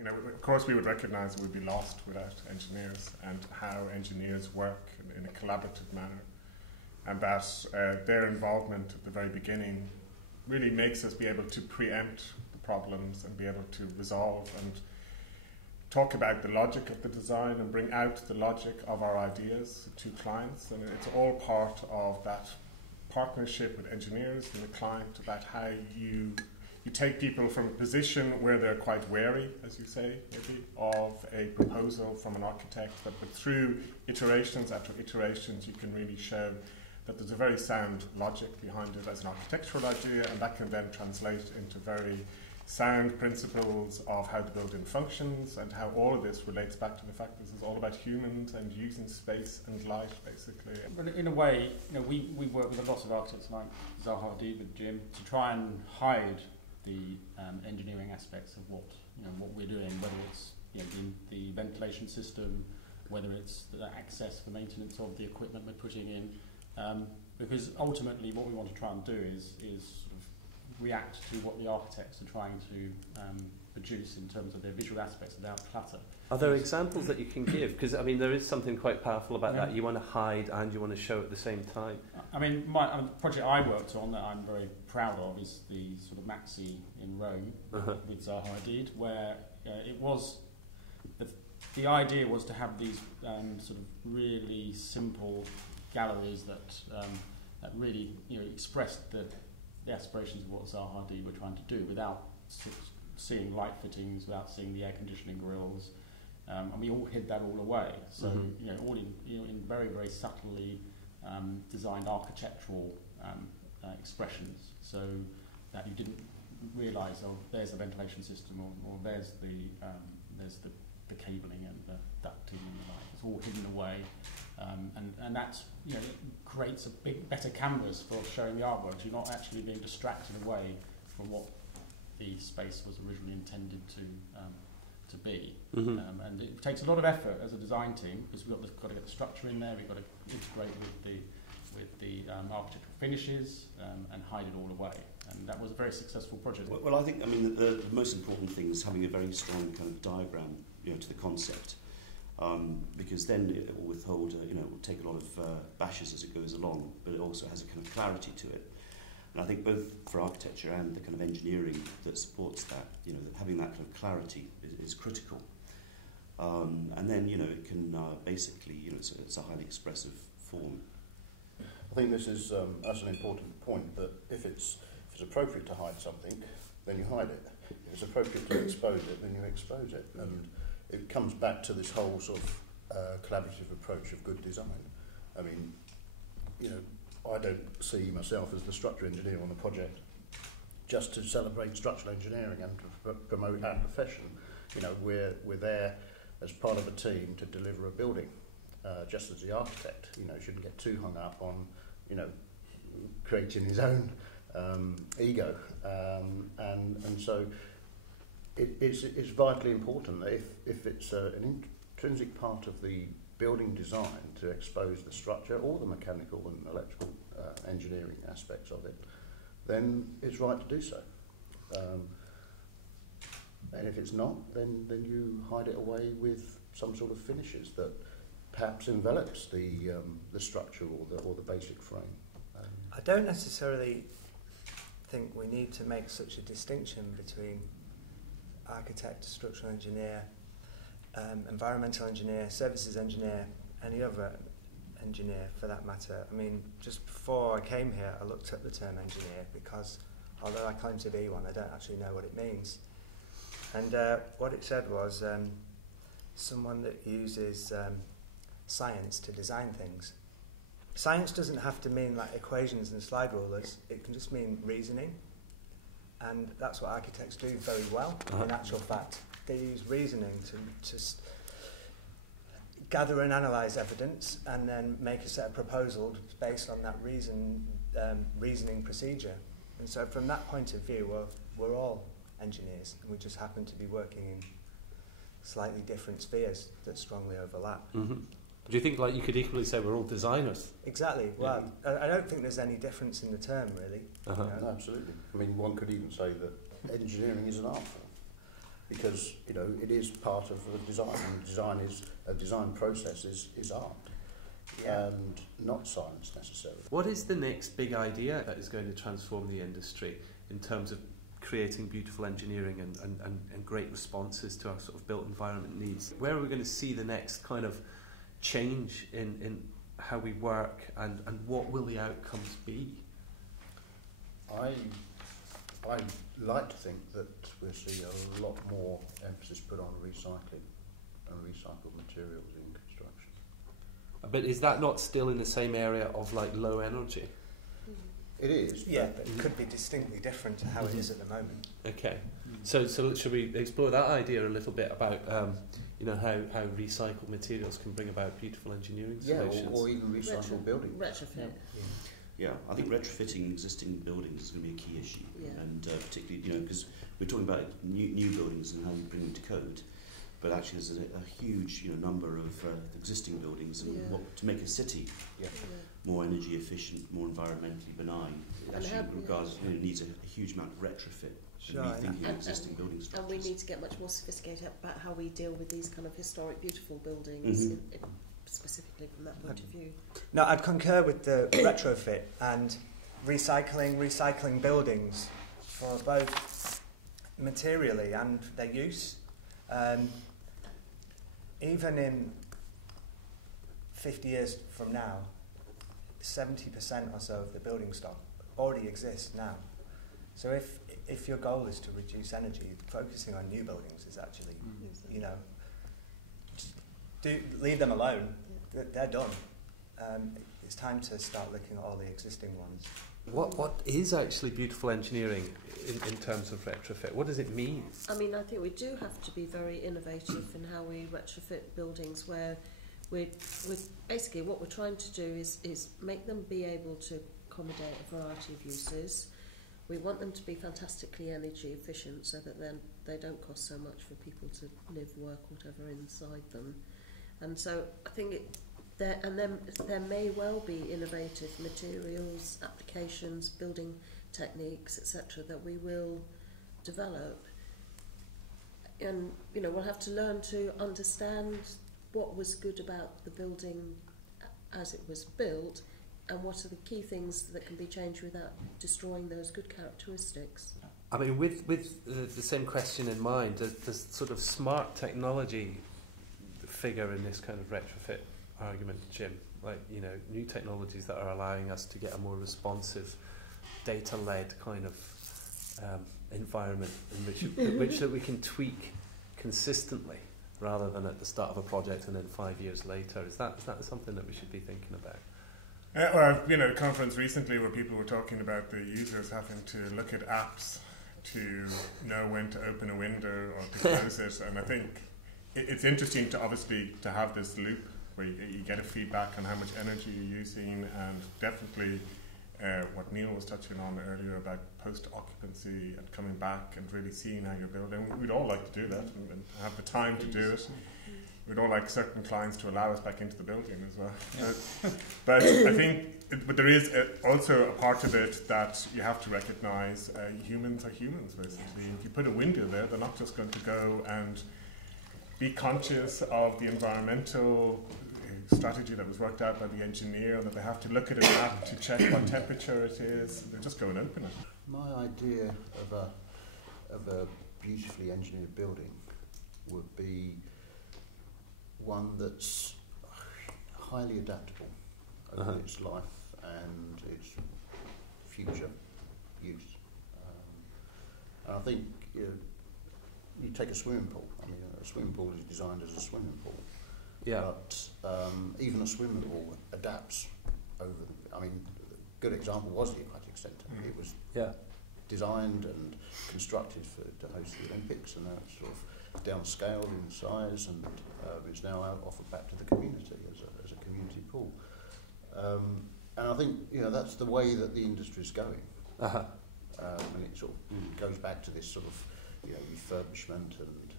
of course we would recognise we'd be lost without engineers and how engineers work in a collaborative manner, and that their involvement at the very beginning really makes us be able to preempt the problems and be able to resolve and talk about the logic of the design and bring out the logic of our ideas to clients. And it's all part of that partnership with engineers and the client about how you take people from a position where they're quite wary, as you say, maybe, of a proposal from an architect, but through iterations after iterations you can really show that there's a very sound logic behind it as an architectural idea, and that can then translate into very sound principles of how the building functions and how all of this relates back to the fact that this is all about humans and using space and light, basically. But in a way, we work with a lot of architects like Zaha Hadid with Jim to try and hide the engineering aspects of what we're doing, whether it's the ventilation system, whether it's the access for maintenance of the equipment we're putting in, because ultimately what we want to try and do is sort of react to what the architects are trying to produce in terms of their visual aspects without clutter. Are there examples that you can give? Because, I mean, there is something quite powerful about that. You want to hide and you want to show at the same time. I mean, the project I worked on that I'm very proud of is the sort of Maxi in Rome with Zaha Hadid, where it was... The idea was to have these sort of really simple galleries that really expressed the aspirations of what Zaha Hadid were trying to do without seeing light fittings, without seeing the air conditioning grills, and we all hid that all away. So all in very, very subtly designed architectural expressions, so that you didn't realise, oh, there's the ventilation system, or there's the cabling and the ducting and the like. It's all hidden away, and that's it creates a better canvas for showing the artwork. You're not actually being distracted away from what the space was originally intended to be. And it takes a lot of effort as a design team, because we've got to get the structure in there. We've got to integrate with the architectural finishes and hide it all away. And that was a very successful project. Well, I think the most important thing is having a very strong kind of diagram, to the concept, because then it will withhold, it will take a lot of bashes as it goes along, but it also has a kind of clarity to it. And I think both for architecture and the kind of engineering that supports that, having that kind of clarity is critical. And then, it can basically, it's a highly expressive form. I think this is that's an important point, that if it's appropriate to hide something, then you hide it. If it's appropriate to expose it, then you expose it. And it comes back to this whole sort of collaborative approach of good design. I mean, I don't see myself as the structural engineer on the project just to celebrate structural engineering and to promote our profession. We're there as part of a team to deliver a building, just as the architect, shouldn't get too hung up on, creating his own ego. And so it's vitally important that if it's an intrinsic part of the building design to expose the structure or the mechanical and electrical engineering aspects of it, then it's right to do so. And if it's not, then you hide it away with some sort of finishes that perhaps envelops the structure or the basic frame. I don't necessarily think we need to make such a distinction between architect, structural engineer, environmental engineer, services engineer, any other engineer for that matter. I mean, just before I came here, I looked up the term engineer because, although I claim to be one, I don't actually know what it means. And what it said was someone that uses science to design things. Science doesn't have to mean like equations and slide rulers. It can just mean reasoning. And that's what architects do very well, in actual fact. They use reasoning to gather and analyse evidence and then make a set of proposals based on that reasoning procedure. And so from that point of view, we're all engineers, and we just happen to be working in slightly different spheres that strongly overlap. Do you think you could equally say we're all designers? Exactly. Well, I don't think there's any difference in the term, really. No, absolutely. I mean, one could even say that engineering is an art form. because it is part of the design. And design process is art, and not science necessarily. What is the next big idea that is going to transform the industry in terms of creating beautiful engineering and great responses to our sort of built environment needs? Where are we going to see the next kind of change in how we work, and what will the outcomes be? I like to think that we'll see a lot more emphasis put on recycling and recycled materials in construction. But is that not still in the same area of like low energy? It is. Yeah, but it could be distinctly different to how it is at the moment. Okay. So should we explore that idea a little bit about how recycled materials can bring about beautiful engineering solutions? Or even recycled buildings. Retrofit. Yeah, I think retrofitting existing buildings is going to be a key issue, and particularly because we're talking about new buildings and how you bring them to code, but actually there's a huge number of existing buildings, and what to make a city more energy efficient, more environmentally benign. It actually needs a huge amount of retrofit. Sure, and rethinking existing building structures. And we need to get much more sophisticated about how we deal with these kind of historic, beautiful buildings, specifically from that point of view. No, I'd concur with the retrofit and recycling buildings for both materially and their use. Even in 50 years from now, 70% or so of the building stock already exists now. So if your goal is to reduce energy, focusing on new buildings is actually, leave them alone. They're done. It's time to start looking at all the existing ones. What is actually beautiful engineering in terms of retrofit? What does it mean? I mean, I think we do have to be very innovative in how we retrofit buildings, where we're basically what we're trying to do is make them be able to accommodate a variety of uses. We want them to be fantastically energy efficient so that then they don't cost so much for people to live, work, whatever inside them. And so I think there may well be innovative materials, applications, building techniques, etc., that we will develop. And we'll have to learn to understand what was good about the building as it was built, and what are the key things that can be changed without destroying those good characteristics. I mean, with the same question in mind, does sort of smart technology figure in this kind of retrofit argument, Jim? Like, new technologies that are allowing us to get a more responsive, data-led kind of environment in which that we can tweak consistently rather than at the start of a project and then 5 years later. Is that something that we should be thinking about? Well, I've been at a conference recently where people were talking about the users having to look at apps to know when to open a window or to close it, and I think it's interesting to have this loop where you get a feedback on how much energy you're using, and definitely what Neil was touching on earlier about post-occupancy and coming back and really seeing how you're building. We'd all like to do that and have the time to do it. We'd all like certain clients to allow us back into the building as well. But I think there is also a part of it that you have to recognise humans are humans, basically. If you put a window there, they're not just going to go and be conscious of the environmental strategy that was worked out by the engineer, and that they have to look at an app to check what temperature it is. They just go and open it. My idea of a beautifully engineered building would be one that's highly adaptable over its life and its future use. And I think you take a swimming pool. I mean, a swimming pool is designed as a swimming pool. Yeah. But even a swimming pool adapts over the... I mean, a good example was the Aquatic Centre. It was designed and constructed to host the Olympics, and now it's sort of downscaled in size, and it's now offered back to the community as a community pool. And I think that's the way that the industry is going. And it sort of goes back to this sort of refurbishment and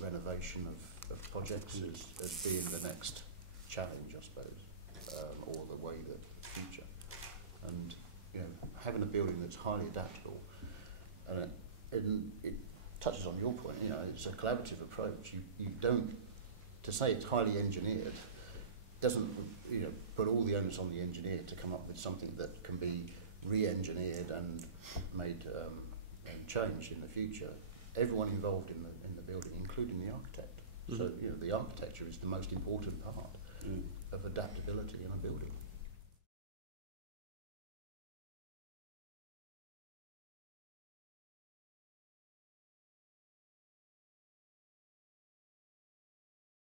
renovation of projects as being the next challenge, I suppose, or the way that the future. And having a building that's highly adaptable, and it touches on your point. You know, it's a collaborative approach. You don't, to say it's highly engineered doesn't, you know, put all the onus on the engineer to come up with something that can be re-engineered and made and changed in the future. Everyone involved in the building, including the architect. So, you know, the architecture is the most important part of adaptability in a building.